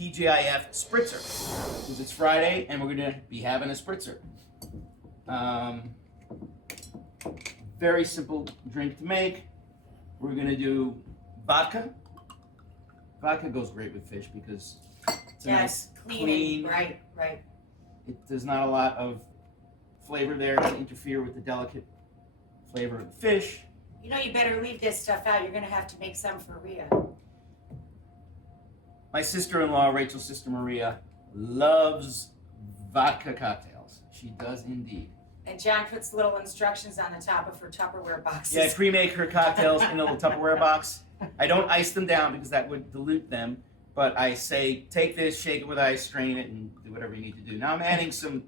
TGIF Spritzer. Because it's Friday and we're going to be having a spritzer. Very simple drink to make. We're going to do vodka. Vodka goes great with fish because it's a nice, clean. Right. There's not a lot of flavor there to interfere with the delicate flavor of the fish. You know, you better leave this stuff out. You're going to have to make some for Rhea. My sister-in-law, Rachel's sister Maria, loves vodka cocktails. She does indeed. And John puts little instructions on the top of her Tupperware boxes. Yeah, I pre-make her cocktails in a little Tupperware box. I don't ice them down because that would dilute them. But I say, take this, shake it with ice, strain it, and do whatever you need to do. Now I'm adding some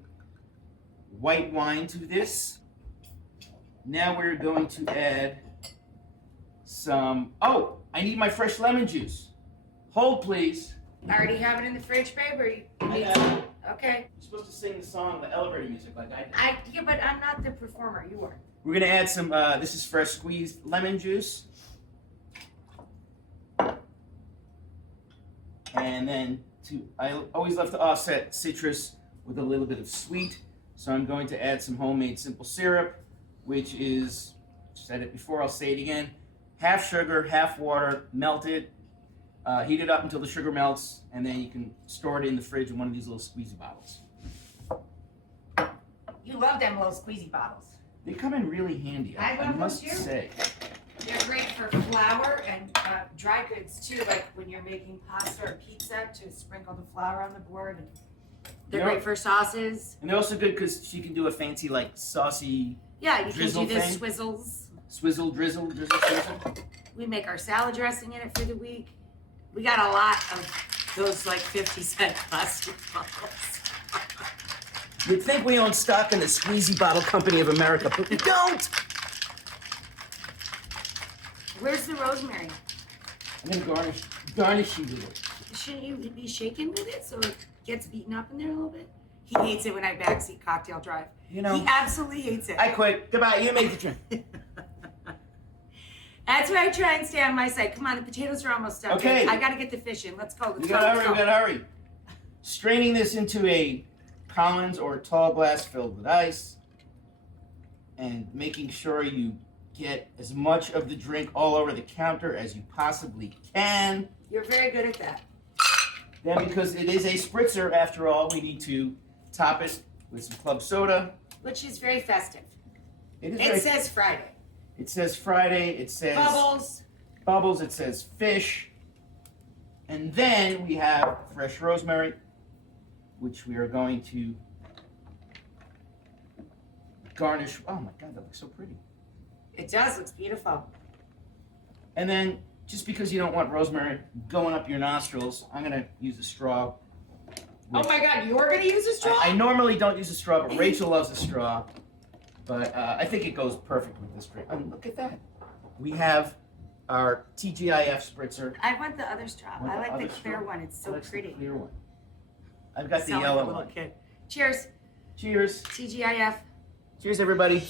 white wine to this. Now we're going to add some, oh, I need my fresh lemon juice. Hold, please. I already have it in the fridge, babe, or you need I some? Okay. You're supposed to sing the song, the elevator music like I did. Yeah, but I'm not the performer. You are. We're going to add some, this is fresh squeezed lemon juice. And then I always love to offset citrus with a little bit of sweet. So I'm going to add some homemade simple syrup, which is, said it before, I'll say it again, half sugar, half water, melt it, heat it up until the sugar melts, and then you can store it in the fridge in one of these little squeezy bottles. You love them little squeezy bottles. They come in really handy, I must say. They're great for flour and dry goods too, like when you're making pasta or pizza to sprinkle the flour on the board. And they're great for sauces. And they're also good because she can do a fancy, like, saucy yeah, you drizzle can do the thing. swizzles. Swizzle, drizzle, swizzle. We make our salad dressing in it for the week. We got a lot of those like 50-cent plastic bottles. You'd think we own stock in the Squeezy Bottle Company of America, but we don't! Where's the rosemary? I'm gonna garnish you with it. Shouldn't you be shaken with it so it gets beaten up in there a little bit? He hates it when I backseat cocktail drive. You know, he absolutely hates it. I quit. Goodbye. You make the drink. That's why I try and stay on my side. Come on, the potatoes are almost done. Okay. I gotta get the fish in. Let's go. We gotta hurry. Straining this into a Collins or tall glass filled with ice, and making sure you get as much of the drink all over the counter as you possibly can. You're very good at that. Then, because it is a spritzer, after all, we need to top it with some club soda. Which is very festive. It says Friday. It says Friday. It says Bubbles. It says fish. And then we have fresh rosemary, which we are going to garnish. Oh my God, that looks so pretty. It does. Looks beautiful. And then, just because you don't want rosemary going up your nostrils, I'm going to use a straw. Oh my God, you're going to use a straw? I normally don't use a straw, but Rachel loves a straw. But I think it goes perfect with this drink. I mean, look at that. We have our TGIF Spritzer. I want the other straw. I like the clear one. It's so pretty. The clear one. I've got the yellow one. Kid. Cheers. Cheers. TGIF. Cheers, everybody.